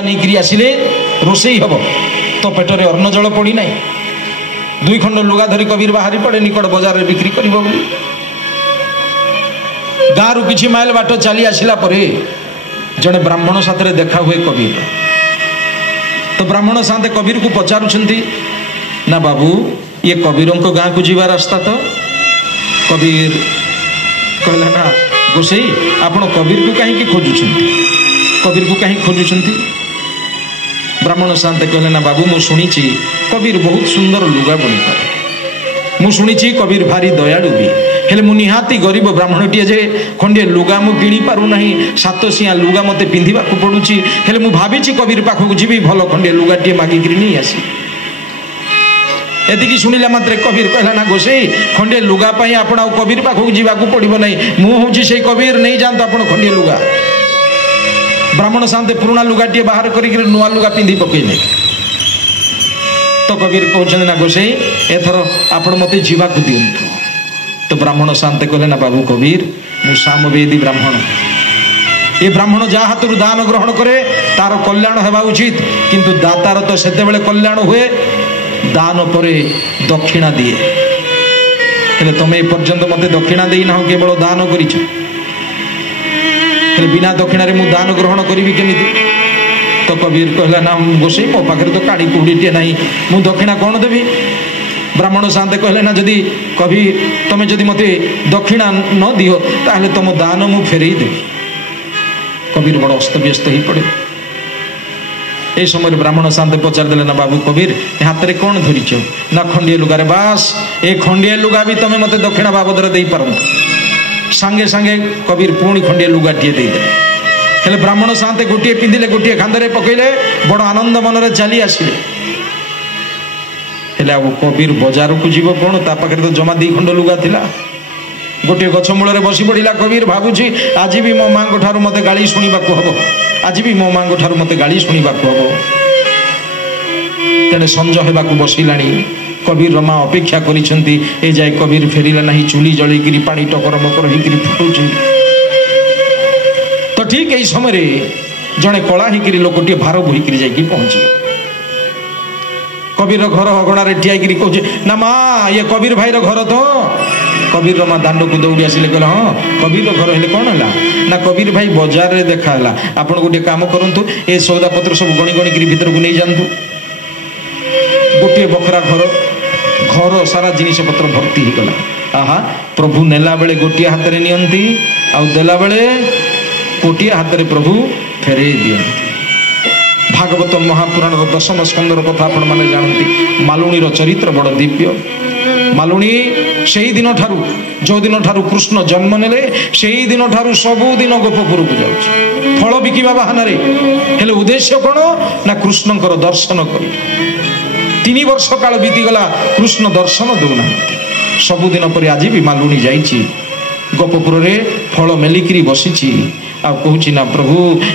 नहीं आसिले रोषई हम तो पेटरे अन्न जल पड़ी ना 2 खंड लुगा धरी कबीर बाहरी पड़े निकट बजार में बिक्री कर गाँव किछि माइल बाट चली आसिला परे जड़े ब्राह्मण साथ देखा हुए कबीर तो ब्राह्मण साथ कबीर को पचारुछंती ना बाबू ये कबीर गाँ को जीवा रास्ता तो कबीर कहला ना गोसाई आपण कबीर को कहीं खोजुछंती कबीर को कहीं खोजुछंती ब्राह्मण शांत कहले ना बाबू मु शुणी कबीर बहुत सुंदर लुगा बुणी पारे मु शुणी कबीर भारी दयालु भी हेले मु निहाती गरीब ब्राह्मणटीए जे खंडे लुगा मु किणी पारु नाही 700 लुगा मते पिंधिबा को पडुची हेले मु भाबिची कबीर पाखु जीवी भलो खंडे लुगाटीए मागिकरी नहीं आसी एतिकी शुणिला मात्रे कबीर कहला ना गोसाई खंडे लुगा पई आपण कबीर पाखु जीवा को पड़िबो नाही मु होची से कबीर नहीं जानत आपण खंडे लुगा ब्राह्मण शांति पुराणा लुगाटी बाहर कर नुआ लुगा पिंधि पकईले तो कबीर कहते ना गोसाई एथर आपण मते जीवा को दिंतु तो ब्राह्मण शांति कहले ना बाबू कबीर मु सामवेदी ब्राह्मण ये ब्राह्मण जहाँ हाथ दान ग्रहण करे तार कल्याण हेबा उचित किंतु दातार तो सेते बेले कल्याण हुए दान परे दक्षिणा दिए हेले तमे पर्यंत मते दक्षिणा देई ना केवल दान करिछ बिना दक्षिण मु दान ग्रहण करी केमिति तो कबीर कहला ना गोसाई मो पाखे तो काड़ी कुड़ीटे ना मु दक्षिणा कौन देवी ब्राह्मण शांत कहले ना जदि कबीर तमें जदि मते दक्षिणा न दियो ताहले तुम दान मु फेरई देवी कबीर बड़ अस्तव्यस्त ही पड़े ए समय ब्राह्मण शांत पचार देले ना बाबू कबीर हाथ में कौन धरीच ना खंडिए लुगारे बास ए खंडिए लुगा भी तमें मते दक्षिणा बाबद दे पारंत सांगे सांगे कबीर पुणी खंडिए लुगाटीए देदे हेले ब्राह्मण साथे गोटे पिंधिले गोटे खांदरे पकईले बड़ आनंद मनरे चली आसिले हेले आ कबीर बजार को जीव कौन ता पाखे तो जमा 2 खंड लुगा थिला गोटे गछ मूल बसी पड़ा कबीर भावुची आज भी मो माँ ठार मत गाड़ी शुणा हम आज भी मो माँ ठार मत गाड़ी शुणा हम तेणे संज होगा बसला कबीर रमा अपेक्षा करिसेंती ए जाय कबीर फेरिला नहीं चुली जळीकरी पानी टकर मकर हिकरी फुटुची तो ठीक एई समय जड़े कला हिकरी लोकटी भार बोहिकरी जाई पहुंची कबीर घर अगणार ठियाकरी कहूँ ना माँ ये कबीर भाई घर तो कबीर रमा दांड को दौड़ी आसिले कहला हाँ कबीर घर हेले कौन है ना कबीर भाई बजार रे देखा है आप गोटे काम करूँ ए सौदा पत्र सब गणी गणिकी भीतर को नहीं जातु गोटे बखरा घर घर सारा जिनिस पत्र भर्ती हो गला आहा प्रभु नेला बेले गोटे हाथ में नियंती आउ देला बेले कोटिए हाथ में प्रभु फेरे दियंती भागवत महापुराण 10म स्कंदर कथा आपण माने जानती मालुणीर चरित्र बड़ दिव्य मालुणी से ही दिन ठारू जो दिन ठारू कृष्ण जन्म नेले से ही दिन ठारू सबुदिन गोपपुर को जाउछि फल बिकिबा बहाना रे हेले उद्देश्य कोन ना कृष्णकर दर्शन करी 3 वर्ष काल बीतीगला कृष्ण दर्शन दौना सबुदिन पर आज भी मालुणी जाइछि गोपपुर रे फल मेलिकी बसी आ कहूँ ना प्रभु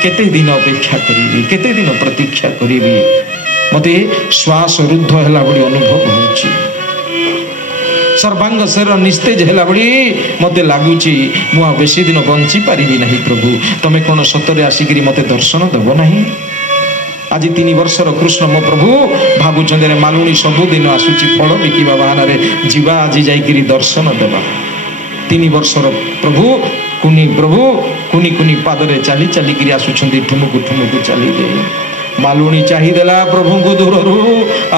केते दिन अपेक्षा करी केते दिन प्रतीक्षा करी मते श्वास रुद्ध है बड़ी अनुभव होची सर्वांग शरीर निस्तेज है बड़ी मते लगुच मुझे बेसी दिन बंची पारि नहीं प्रभु तमें कौन सतरे आसिक मते दर्शन देव नहीं आज 3 वर्षर कृष्ण मो प्रभु भावुं मालुणी सबुदिन आसूची फल बिकिबा बहाना जीवा आज जाइकिरी दर्शन देवा 3 वर्षर प्रभु कुनी कुनी पादरे चली चलिकी आसुछंती ठुमुकु ठुमुकु चली जाए मालुणी चाहिदेला प्रभु को दूर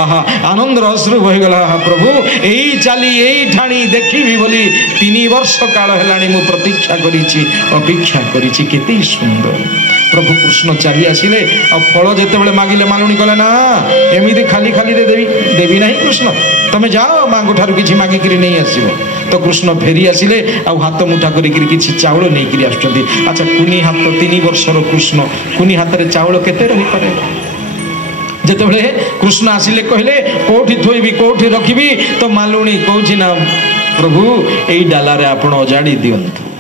आहा आनंद अश्रु बहीगला प्रभु यही चली यही ठाणी देखी बोली 3 वर्ष काल है मु प्रतीक्षा करिछि अपेक्षा करिछि केते सुंदर प्रभु कृष्ण चली आसिले आ फल जेते बेले मागिले मालुणी कहले ना एमिति खाली खाली रे देवी नहीं कृष्ण तमे जाओ माँ को ठारू किछि मागिकरी नहीं आसिबो तो कृष्ण फेरी आसिले आ हाथ मुठा करिकरी किछि चाउल नहीं करी आछथि अच्छा कुनी हाथ 3 वर्षर कृष्ण कुनी हाथ रे चाउल केते रही पारे जेते बेले कृष्ण आसिले कहले कोठी थोइबी कोठी रखिबी तो मालुणी कहूछि ना प्रभु एई डाला रे आपण अजाड़ी दियंतु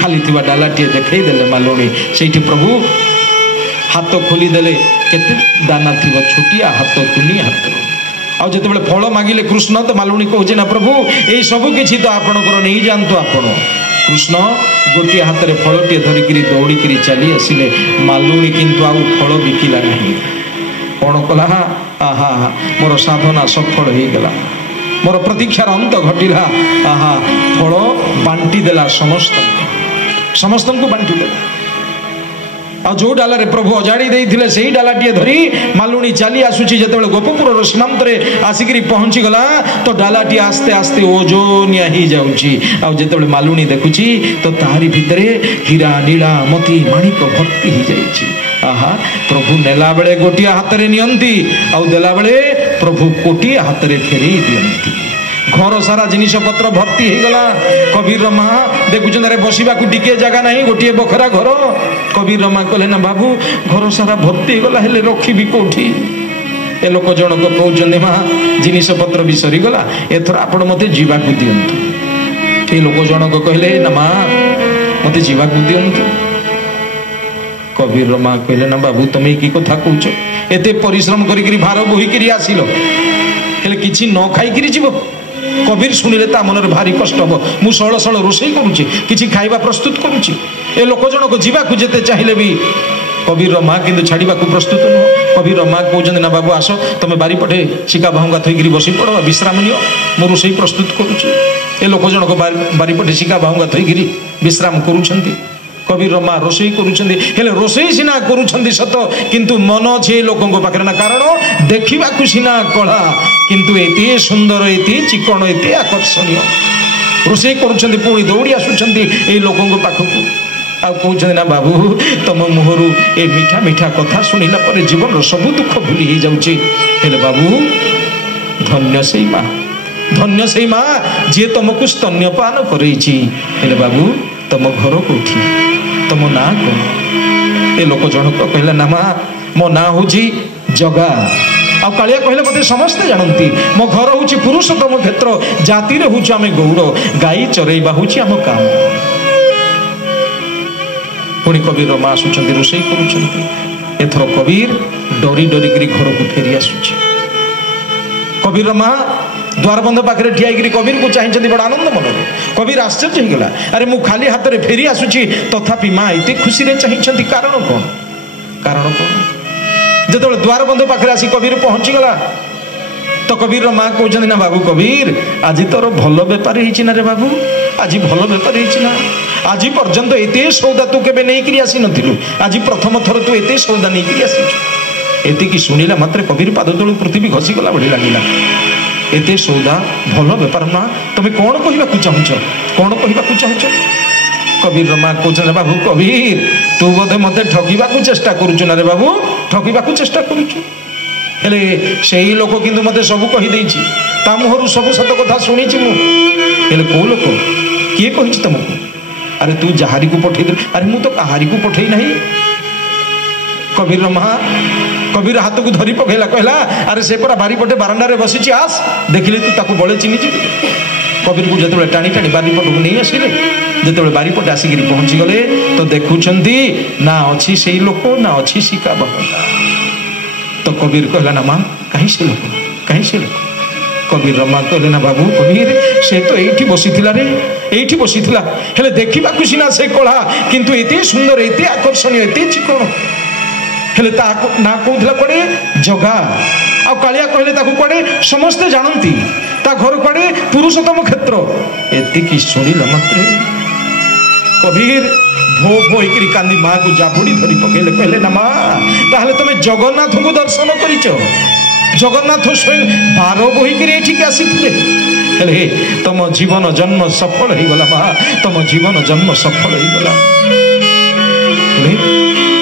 खाली थिबा डालाटी देखई देले मालुणी सेठी प्रभु हाथ खोली देले केते दाना थिबा छुटिया हाथ कुनी हाथ आउ जिते फल मागिले कृष्ण तो मालुणी कहूँ ना प्रभु यही सब किसी तो आपणकर नहीं जानतु आपण कृष्ण गोटे हाथ में फलटे धरिक दौड़िक चली आसिले मालुणी किंतु आउ फल बिकिला नहीं कौन कला आहा मोर साधना सफल हो गला मोर प्रतीक्षार अंत घटिला आहा फल बांटी देला समस्त को बांटी देला आ जो डाला रे प्रभु अजाड़ी देइथिले सेही डालाटिए धरी मालुणी चली आसुची जेतेबेले गोपपुर सीमांत रे आसिकरी पहुंची गला तो डालाटी आस्ते आस्ते ओजोनिया ही जाउची आ जेतेबेले मालुणी देखुची तो तारी भितरे हीरा नीला मोती माणिक भर्ती ही जाइची आहा प्रभु नेला बेले गोटिया हाथ रे नियंती आ देला बेले प्रभु कोटिया हाथ रे फेरी दियंती घर सारा जिनिस पत्र भर्ती हो गला कबीर माँ देखुन बसवा टिके जगह नहीं गोटे बखरा घर कबीर माँ कहले ना बाबू घर सारा भर्ती हो गला हेले रखी कौटी ए लोक जनक कहते माँ जिनिस पत्र भी सरीगला एथर आपण मत जीवा दिंतु ये लोक जनक कहले ना माँ मत जीवा दिंतु कबीर माँ कहले ना बाबू तुम्हें कि कथा कौच एते परिश्रम करी भार बोहिकी आसिल हेले किछि न खाई जीव कबीर शुणिले ता मन भारी कष्ट हम मु सळ सळ रोषेई करुची किछि खाइबा प्रस्तुत करुची ए लोक जनक जीवाकू जेते चाहिए भी कबीर माँ किंतु छाड़ा प्रस्तुत नुह कबीर माँ कहते ना बाबू आस तुम बारीपटे शिका भांगा थईकरी बसी पड़ विश्राम नियो मो रोषेई प्रस्तुत करुची ए लोक जनक बारीपटे शिका भांगा थईकरी विश्राम करुछंती कबीर माँ रोषेई करुछंती हेले रोषेई सिना करुछंती सत किंतु मन छे लोकंक पाखरे ना कारण देखिबाकू सिना कला किंतु एते सुंदर एते चिकन एते आकर्षणीय रोषेई करुछंती पुणी दौड़ी आसुछंती ए लोकंक पाखकू आ कहते ना बाबू तुम मुहर ए मीठा मीठा कथा शुणिला पर जीवन सबू दुख भूली ही जाउची हेले बाबू धन्य से माँ जी तुमको स्तन्यपान करैछि हेले बाबू तुम घर कोठी तुम ना कौन ए लोक जनक कहला ना माँ मो ना हूँ जगा आ कालिया कहले मते समस्ते जानती मो घर हूँ पुरुषोत्तम क्षेत्र जाति हूँ आम गौड़ गाई चरैबा हूँ आम काम पुणी कबीर माँ आसुचंती रोषेई करुचंती एथर कबीर डरी डरिकी घर को फेरी आसुची कबीर माँ द्वारबंध पाखे ठिया कबीर को चाहिए बड़ा आनंद मन कबीर आश्चर्य होगा अरे मु खाली हाथ में फेरी आसुची तथापि माँ एत खुशी चाहिए कारण कौन जो द्वारबंध पाखे आसी कबीर पहुंची गला तो कबीर माँ कहते ना बाबू कबीर आज तोर भल बेपार होना रे बाबू आज भल बेपार होना आज पर्यंत एत सौदा तू केबे नहीं आसी नथिलु आज प्रथम थर तू एत सौदा नहीं आसी एतिकी शुणिला मात्र कबीर पाद तलू पृथ्वी घसीगला भली लगिला एते सौदा भल बेपार ना तुम्हें कौन कहवाक चाहूच कबीर माँ कहते बाबू कबीर तू बोधे मत ठगिबा चेष्टा करुचु ना रे बाबू ठगिबा चेष्टा करुचु हेले सेही लोक किंतु मते सब कही देइछि ता मुहरु सब सत कथा शुणिछि मु हेले को लोक किए कहिछि तुमको अरे तू जहारी को पठै दे अरे मु तो कहारी को पठै नहीं कबीर माँ कबीर हाथ को धरी पकेला कहला अरे से परा बारीपटे बारंडा रे बसिछि आस देखिले तू ताकू बळे चिन्हि छि कबीर को जतबे टाणी टाणी बारीपट को नहीं आसिले जतबे बारीपटे आसिकरी पहुंची गले तो देखुछंती ना अछि सेही लोक ना अछि शिका बहुला तो कबीर कहला ना माँ कहीं से लोक कबीर माँ कहले ना बाबू कबीर से तो एठी बसीथिला रे एठी बसीथिला हेले देखिबा कुसिना से कला किंतु एते सुंदर एते आकर्षणीय एते चिकन हेले ता ना कहला पड़े जगा आ कालिया कहले ताकू पड़े समस्ते जानती ता घर पड़े पुरुषोत्तम क्षेत्र एतिकी शुणिला मात्रे कबीर भो भो होकर कांदी माँ को जाबुड़ी धरी पकेले कहले ना माँ ताहले तुम जगन्नाथ को दर्शन करिच जगन्नाथ स्वयं बार बोहिकी एठिक आसीथिले हेले तुम जीवन जन्म सफल हो गला माँ तुम जीवन जन्म सफल हो गला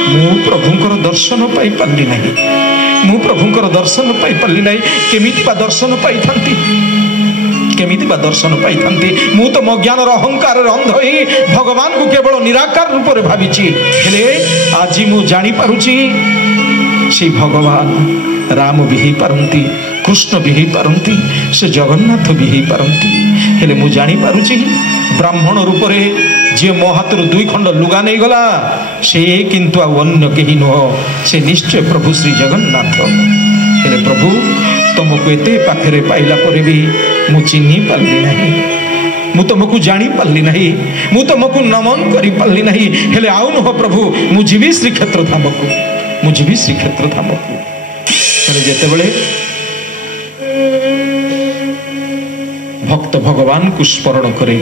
मु प्रभुंकर दर्शन पाई पारली नहीं मु प्रभुंकर दर्शन पाई पारली नहीं केमिति बा दर्शन पाई थांती केमिति बा दर्शन पाई थांती मु तो मो ज्ञान अहंकार अंध ही भगवान को केवल निराकार रूप में भाविची हेले आज मु जानी पारुची से भगवान राम भी ही पारंती कृष्ण भी ही पारंती से जगन्नाथ भी ही पारंती हेले मु जानी पारुची ब्राह्मण रूप रे जे मो हाथ दुई खंड लुगा नहीं गला से किंतु अन्य कहीं नुह से निश्चय प्रभु श्री जगन्नाथ हेले प्रभु तुमको एते पाखरे पाइला पर भी मु चिन्ही पारली नहीं मु तुमको जानी पारली नहीं, मु तुमको नमन करी पारली नहीं, हेले आउ नुह प्रभु मु जीवी श्रीक्षेत्र धाम को, मु जीवी श्रीक्षेत्र धाम को। हेले जेतेबेले भक्त भगवान को स्मरण करे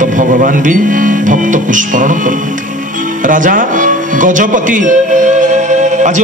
तो भगवान भी भक्त को स्मरण करते। राजा गजपति आज